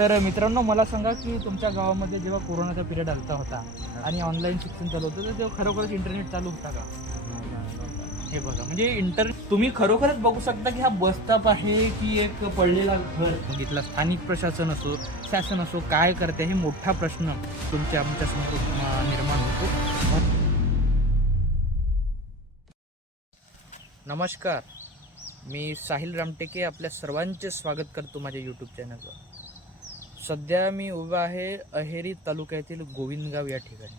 तर मित्रांनो, मला सांगा की तुमच्या गावामध्ये जेव्हा कोरोनाचा पिरियड आलता होता आणि ऑनलाईन शिक्षण चालू होतं, तर तेव्हा खरोखरच इंटरनेट चालू होता का? हे बघा, म्हणजे इंटरनेट तुम्ही खरोखरच बघू शकता की हा बस स्टॉप आहे की एक पडलेला घर. मग इथला स्थानिक प्रशासन असो, शासन असो, काय करते हे मोठा प्रश्न तुमच्या आमच्या समोर निर्माण होतो. नमस्कार, मी साहिल रामटेके आपल्या सर्वांचे स्वागत करतो माझ्या यूट्यूब चॅनलवर. सध्या मी उभा आहे अहेरी तालुक्यातील गोविंदगाव या ठिकाणी,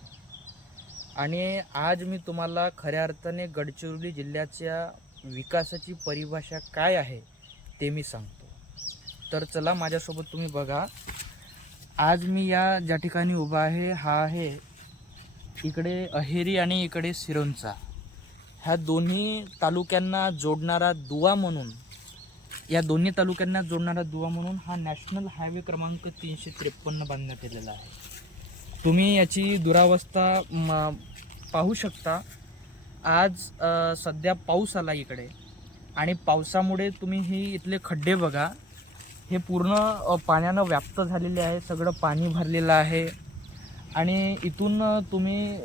आणि आज मी तुम्हाला खऱ्या अर्थाने गडचिरोली जिल्ह्याच्या विकासाची परिभाषा काय आहे ते मी सांगतो. तर चला माझ्यासोबत तुम्ही बघा. आज मी या ज्या ठिकाणी उभा आहे हा आहे इकडे अहेरी आणि इकडे सिरोंचा, ह्या दोन्ही तालुक्यांना जोडणारा दुवा म्हणून, या दोन्ही तालुक्यांना जोडणारा दुवा म्हणून हा नॅशनल हायवे क्रमांक 353 बांधण्यात आलेला आहे. तुम्ही याची दुरावस्था पाहू शकता. आज सध्या पाऊस आला इकडे, आणि पावसामुळे तुम्ही ही इथले खड्डे बघा, हे पूर्ण पाण्यानं व्याप्त झालेले आहे. सगळं पाणी भरलेलं आहे. आणि इथून तुम्ही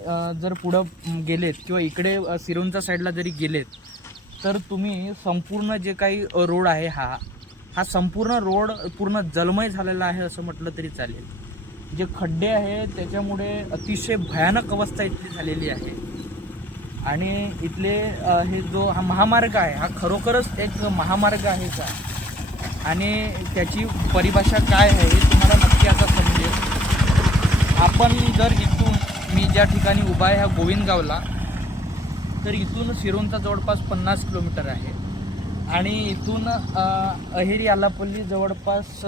जर पुढं गेलेत किंवा इकडे सिरोंचा साईडला जरी गेलेत, तर तुम्ही संपूर्ण जे काही रोड आहे हा संपूर्ण रोड पूर्ण जलमय झालेला आहे असं म्हटलं तरी चालेल. जे खड्डे आहेत त्याच्यामुळे अतिशय भयानक अवस्था इथली झालेली आहे. आणि इथले हे जो हा महामार्ग आहे हा खरोखरच एक महामार्ग आहे का, आणि त्याची परिभाषा काय आहे हे तुम्हाला नक्की आता समजेल. आपण जर इथून, मी ज्या ठिकाणी उभा आहे ह्या गोविंदगावला, तर इथून सिरोंचा जवळपास 50 किलोमीटर आहे, आणि इथून अहेरी आलापल्ली जवळपास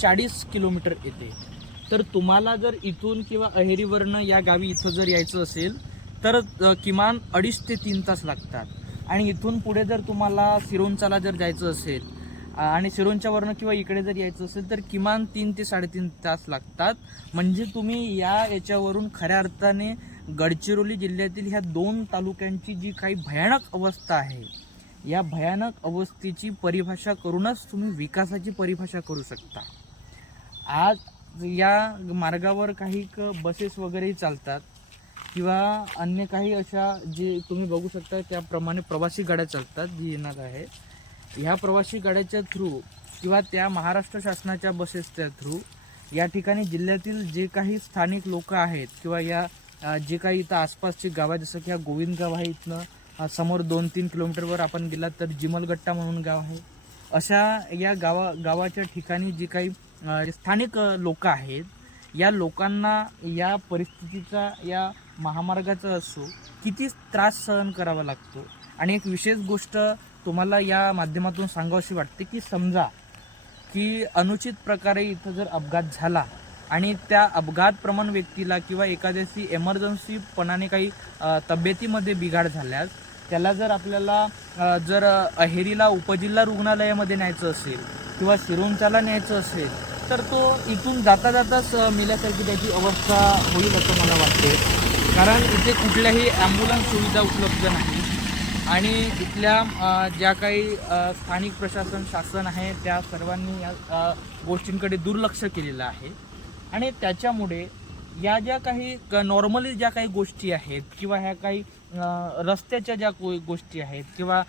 40 किलोमीटर येते. तर तुम्हाला जर इथून किंवा अहेरीवरनं या गावी इथं जर यायचं असेल तर किमान 2.5 ते 3 तास लागतात. आणि इथून पुढे जर तुम्हाला सिरोंचाला जर जायचं असेल आणि सिरोंच्यावरनं किंवा इकडे जर यायचं असेल तर किमान 3 ते 3.5 तास लागतात. म्हणजे तुम्ही याच्यावरून खऱ्या अर्थाने गडचिरोली जिल्ह्यातील ह्या 2 तालुक्यांची जी काही भयानक अवस्था आहे, या भयानक अवस्थेची परिभाषा करूनच तुम्ही विकासाची परिभाषा करू शकता. आज या मार्गावर काही बसेस वगैरेही चालतात किंवा अन्य काही अशा जे तुम्ही बघू शकता त्याप्रमाणे प्रवासी गाड्या चालतात जी येणार आहे. ह्या प्रवासी गाड्याच्या थ्रू किंवा त्या महाराष्ट्र शासनाच्या बसेसच्या थ्रू या ठिकाणी जिल्ह्यातील जे काही स्थानिक लोक आहेत किंवा या जे काही इथं आसपासची गावं, जसं की हा गोविंदगाव आहे, इथनं समोर 2-3 किलोमीटरवर आपण गेलात तर जिमलगट्टा म्हणून गाव आहे. अशा या गावाच्या ठिकाणी जे काही स्थानिक लोक आहेत, या लोकांना या परिस्थितीचा, या महामार्गाचा असो, किती त्रास सहन करावा लागतो. आणि एक विशेष गोष्ट तुम्हाला या माध्यमातून सांगावीशी वाटते की समजा की अनुचित प्रकारे इथं जर अपघात झाला आणि त्या अपघातप्रमाण व्यक्तीला किंवा एखाद्याची एमर्जन्सीपणाने काही तब्येतीमध्ये बिघाड झाल्यास त्याला जर आपल्याला जर अहेरीला उपजिल्हा रुग्णालयामध्ये न्यायचं असेल किंवा सिरोंचाला न्यायचं असेल तर तो इथून जाता जाताच मेल्यासारखी त्याची अवस्था होईल असं मला वाटते. कारण इथे कुठल्याही ॲम्ब्युलन्स सुविधा उपलब्ध नाही, आणि इथल्या ज्या काही स्थानिक प्रशासन, शासन आहे त्या सर्वांनी या गोष्टींकडे दुर्लक्ष केलेलं आहे. आणि त्याच्यामुळे या ज्या काही नॉर्मली ज्या काही गोष्टी आहेत किंवा ह्या काही रस्त्याच्या ज्या गोष्टी आहेत किंवा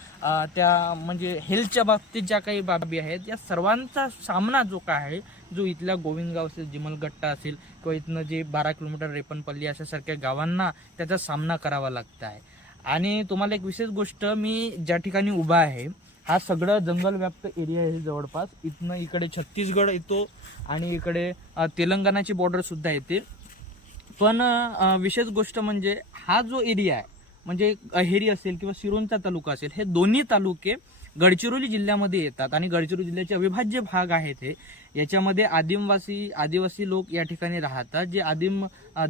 त्या म्हणजे हेल्थच्या बाबतीत ज्या काही बाबी आहेत, या सर्वांचा सामना जो काय आहे, जो इथल्या गोविंदगाव असेल, जिमलगट्टा असेल किंवा इथनं जे 12 किलोमीटर रेपनपल्ली अशासारख्या गावांना त्याचा सामना करावा लागत आहे. आणि तुम्हाला एक विशेष गोष्ट, मी ज्या ठिकाणी उभा आहे हा सगळं जंगलव्याप्त एरिया आहे जवळपास. इथनं इकडे छत्तीसगड येतो आणि इकडे तेलंगणाची बॉर्डर सुद्धा येते. पण विशेष गोष्ट म्हणजे हा जो एरिया आहे, म्हणजे अहेरी असेल किंवा सिरोंचा तालुका असेल, हे दोन्ही तालुके गडचिरोली जिल्ह्यामध्ये येतात आणि गडचिरोली जिल्ह्याचे अविभाज्य भाग आहेत हे. याच्यामध्ये आदिवासी लोक या ठिकाणी राहतात, जे आदिम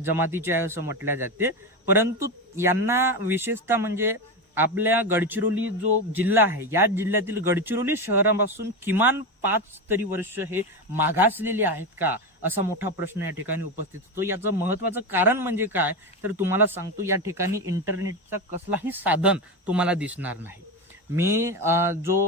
जमातीचे आहे असं म्हटल्या जाते. परंतु यांना विशेषतः म्हणजे आपल्या गडचिरोली जो जिल्हा आहे, या जिल्ह्यातील गडचिरोली शहरापासून किमान 5 तरी वर्ष हे मागासलेले आहेत का, असा मोठा प्रश्न या ठिकाणी उपस्थित होतो. याचं महत्त्वाचं कारण म्हणजे काय तर तुम्हाला सांगतो, या ठिकाणी इंटरनेटचा कसलाही साधन तुम्हाला दिसणार नाही. मी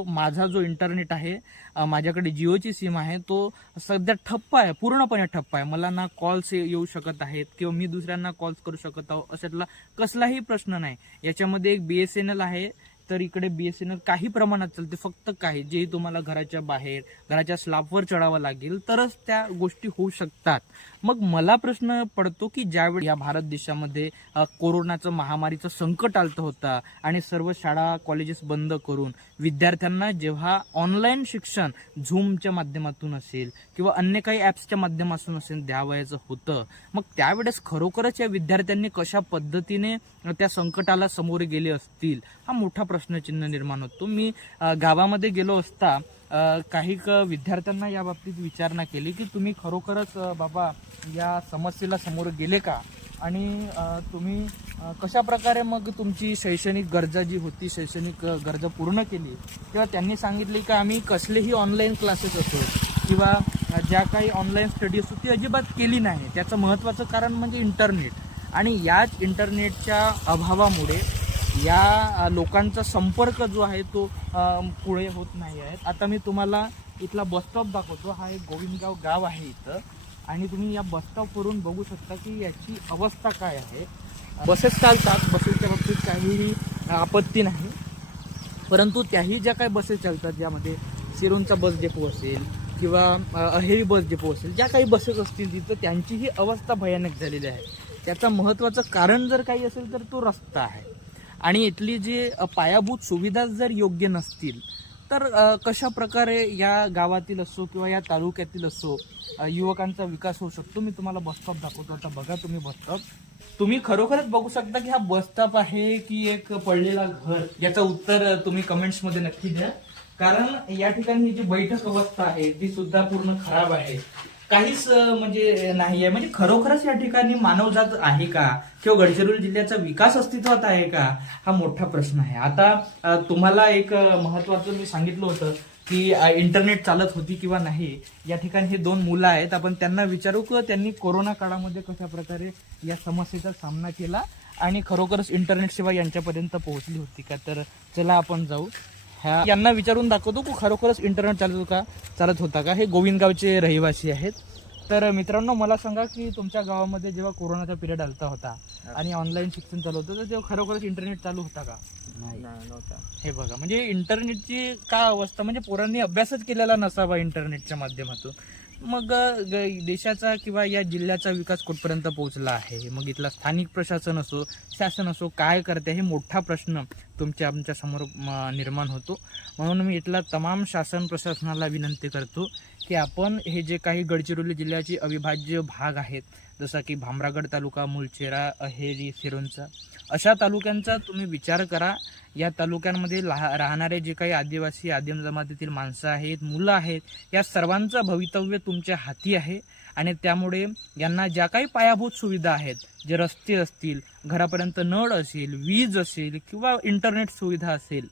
माझा जो इंटरनेट आहे, माझ्याकडे जिओची सिम आहे, तो सध्या ठप्प आहे, पूर्णपणे ठप्प आहे. मला ना कॉल्स येऊ शकत आहेत किंवा मी दुसऱ्यांना कॉल्स करू शकत आहो अशातला कसलाही प्रश्न नाही. याच्यामध्ये एक BSNL आहे, तर इकडे BSNL काही प्रमाणात चालते, फक्त काही जे तुम्हाला घराच्या बाहेर घराच्या स्लॅबवर चढावं लागेल तरच त्या गोष्टी होऊ शकतात. मग मला प्रश्न पडतो की ज्यावेळी या भारत देशामध्ये कोरोनाचं महामारीचं संकट आलं होतं आणि सर्व शाळा कॉलेजेस बंद करून विद्यार्थ्यांना जेव्हा ऑनलाईन शिक्षण झूमच्या माध्यमातून असेल किंवा अन्य काही ॲप्सच्या माध्यमातून असेल द्यावयाचं होतं, मग त्यावेळेस खरोखरच या विद्यार्थ्यांनी कशा पद्धतीने त्या संकटाला सामोरे गेले असतील हा मोठा प्रश्नचिन्ह निर्माण होतो. मी गावामध्ये गेलो असता काही विद्यार्थ्यांना या बाबतीत विचारणा केली की तुम्ही खरोखरच बाबा या समस्येला सामोरे गेले का, आणि तुम्ही कशा प्रकारे मग तुमची शैक्षणिक गरजा जी होती शैक्षणिक गरजा पूर्ण केली. तेव्हा त्यांनी सांगितले की आम्ही कसलेही ऑनलाईन क्लासेस असो किंवा ज्या काही ऑनलाईन स्टडी असो ती अजिबात केली नाही. त्याचं महत्त्वाचं कारण म्हणजे इंटरनेट, आणि याच इंटरनेटच्या अभावामुळे या लोकांचा संपर्क जो आहे तो पुढे होत नाही आहे. आता मी तुम्हाला इथला बसस्टॉप दाखवतो. हा एक गोविंदगाव गाव आहे इथं, आणि तुम्ही या बसस्टॉपवरून बघू शकता की याची अवस्था काय आहे. बसेस चालतात, बसेसच्या बाबतीत काहीही आपत्ती नाही, परंतु त्याही ज्या काही बसेस चालतात ज्यामध्ये सिरोंचा बस डेपो असेल किंवा अहेरी बस डेपो असेल, ज्या काही बसेस असतील तिथं त्यांचीही अवस्था भयानक झालेली आहे. त्याचं महत्त्वाचं कारण जर काही असेल तर तो रस्ता आहे, आणि इथली जी पायाभूत सुविधा जर योग्य नसतील तर कशा प्रकारे या गावातील असो किंवा या तालुक्यातील असो युवकांचा विकास होऊ शकतो. मी तुम्हाला बसस्टॉप दाखवतो. आता बघा तुम्ही बसस्टॉप, तुम्ही खरोखरच बघू शकता की हा बसस्टॉप आहे की एक पडलेला घर. याचं उत्तर तुम्ही कमेंट्समध्ये नक्की द्या, कारण या ठिकाणी जी बैठक अवस्था आहे ती सुद्धा पूर्ण खराब आहे. काहीच म्हणजे नाही आहे. म्हणजे खरोखरच या ठिकाणी मानवजात आहे का किंवा गडचिरोली जिल्ह्याचा विकास अस्तित्वात आहे का हा मोठा प्रश्न आहे. आता तुम्हाला एक महत्वाचं मी सांगितलं होतं की इंटरनेट चालत होती किंवा नाही. या ठिकाणी हे 2 मुलं आहेत, आपण त्यांना विचारू की त्यांनी कोरोना काळामध्ये कशा प्रकारे या समस्येचा सामना केला आणि खरोखरच इंटरनेट सेवा यांच्यापर्यंत पोहोचली होती का. तर चला आपण जाऊ, यांना विचारून दाखवतो की खरोखरच इंटरनेट चालत होता का. हे गोविंदगावचे रहिवासी आहेत. तर मित्रांनो मला सांगा की तुमच्या गावामध्ये जेव्हा कोरोनाचा पिरियड आलता होता आणि ऑनलाईन शिक्षण चालू होतं तर तेव्हा खरोखरच इंटरनेट चालू होता का. नाही नव्हता. हे बघा, म्हणजे इंटरनेटची काय अवस्था, म्हणजे पोरांनी अभ्यासच केलेला नसावा इंटरनेटच्या माध्यमातून. मग देशाचा किंवा या जिल्ह्याचा विकास कुठपर्यंत पोहोचला आहे. मग इथला स्थानिक प्रशासन असो शासन असो काय करते हे मोठा प्रश्न आमच्या समोर निर्माण होतो. म्हणून मी इथला तमाम शासन प्रशासनाला विनंती करतो की आपण हे जे काही गडचिरोली जिल्ह्याचे अविभाज्य भाग आहेत जसा की भामरागड तालुका, मुलचेरा, अहेरी, सिरोंचा अशा तालुक्यांचा तुम्ही विचार करा. या तालुक्यांमध्ये राहणारे जे काही आदिवासी आदिम जमातीतील माणसं आहेत, मुलं आहेत, या सर्वांचं भवितव्य तुमच्या हाती आहे. आणि त्यामुळे यांना ज्या काही पायाभूत सुविधा आहेत, जे रस्ते असतील, घरापर्यंत नळ असेल, वीज असेल किंवा इंटरनेट सुविधा असेल,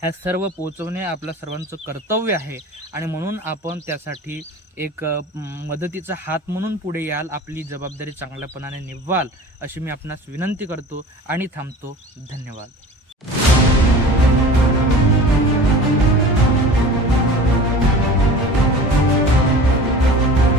ह्या सर्व पोहोचवणे आपल्या सर्वांचं कर्तव्य आहे. आणि म्हणून आपण त्यासाठी एक मदतीचा हात म्हणून पुढे याल, आपली जबाबदारी चांगल्यापणाने निभवाल अशी मी आपणास विनंती करतो आणि थांबतो. धन्यवाद.